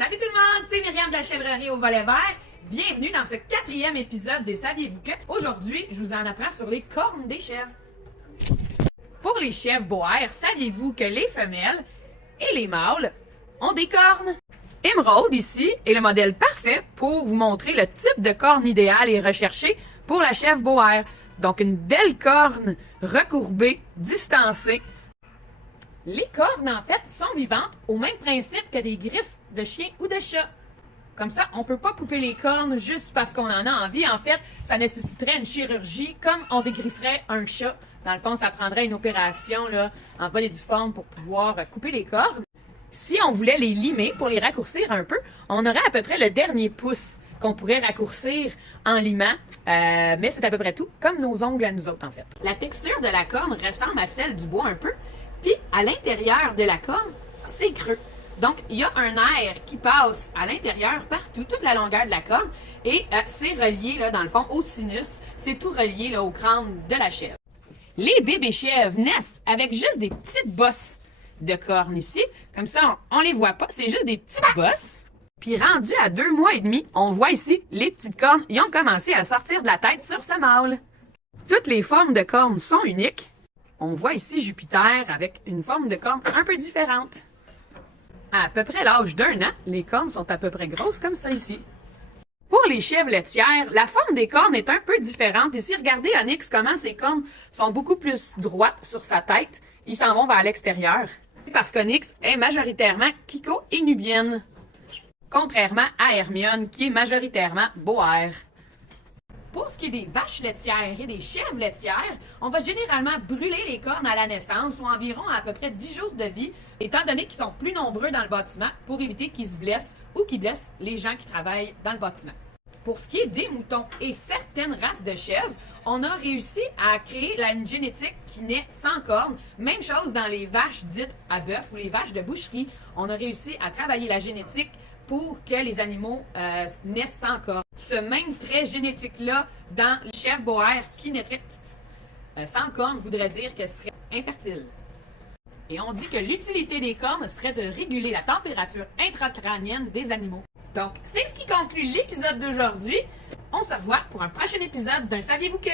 Salut tout le monde, c'est Myriam de la chèvrerie au volet vert. Bienvenue dans ce 4e épisode des Saviez-vous que? Aujourd'hui, je vous en apprends sur les cornes des chèvres. Pour les chèvres boères, saviez-vous que les femelles et les mâles ont des cornes? Émeraude ici est le modèle parfait pour vous montrer le type de corne idéale et recherché pour la chèvre boère. Donc une belle corne recourbée, distancée. Les cornes, en fait, sont vivantes au même principe que des griffes de chien ou de chat. Comme ça, on ne peut pas couper les cornes juste parce qu'on en a envie. En fait, ça nécessiterait une chirurgie comme on dégrifferait un chat. Dans le fond, ça prendrait une opération là, en bonne et due forme pour pouvoir couper les cornes. Si on voulait les limer pour les raccourcir un peu, on aurait à peu près le dernier pouce qu'on pourrait raccourcir en limant, mais c'est à peu près tout, comme nos ongles à nous autres en fait. La texture de la corne ressemble à celle du bois un peu, puis à l'intérieur de la corne, c'est creux. Donc, il y a un air qui passe à l'intérieur partout, toute la longueur de la corne, et c'est relié, là, dans le fond, au sinus. C'est tout relié là, au crâne de la chèvre. Les bébés chèvres naissent avec juste des petites bosses de cornes ici. Comme ça, on les voit pas, c'est juste des petites bosses. Puis rendu à 2 mois et demi, on voit ici, les petites cornes, ils ont commencé à sortir de la tête sur ce mâle. Toutes les formes de cornes sont uniques. On voit ici Jupiter avec une forme de corne un peu différente. À peu près l'âge d'1 an, les cornes sont à peu près grosses comme ça ici. Pour les chèvres laitières, la forme des cornes est un peu différente. Ici, regardez Onyx comment ses cornes sont beaucoup plus droites sur sa tête. Ils s'en vont vers l'extérieur. Parce qu'Onyx est majoritairement Kiko et Nubienne. Contrairement à Hermione qui est majoritairement Boère. Pour ce qui est des vaches laitières et des chèvres laitières, on va généralement brûler les cornes à la naissance ou environ à peu près 10 jours de vie, étant donné qu'ils sont plus nombreux dans le bâtiment pour éviter qu'ils se blessent ou qu'ils blessent les gens qui travaillent dans le bâtiment. Pour ce qui est des moutons et certaines races de chèvres, on a réussi à créer une génétique qui naît sans cornes. Même chose dans les vaches dites à bœuf ou les vaches de boucherie. On a réussi à travailler la génétique pour que les animaux naissent sans cornes. Ce même trait génétique-là dans les chèvres boères qui naîtraient sans cornes voudrait dire qu'elles seraient infertiles. Et on dit que l'utilité des cornes serait de réguler la température intracrânienne des animaux. Donc, c'est ce qui conclut l'épisode d'aujourd'hui. On se revoit pour un prochain épisode d'un Saviez-vous que?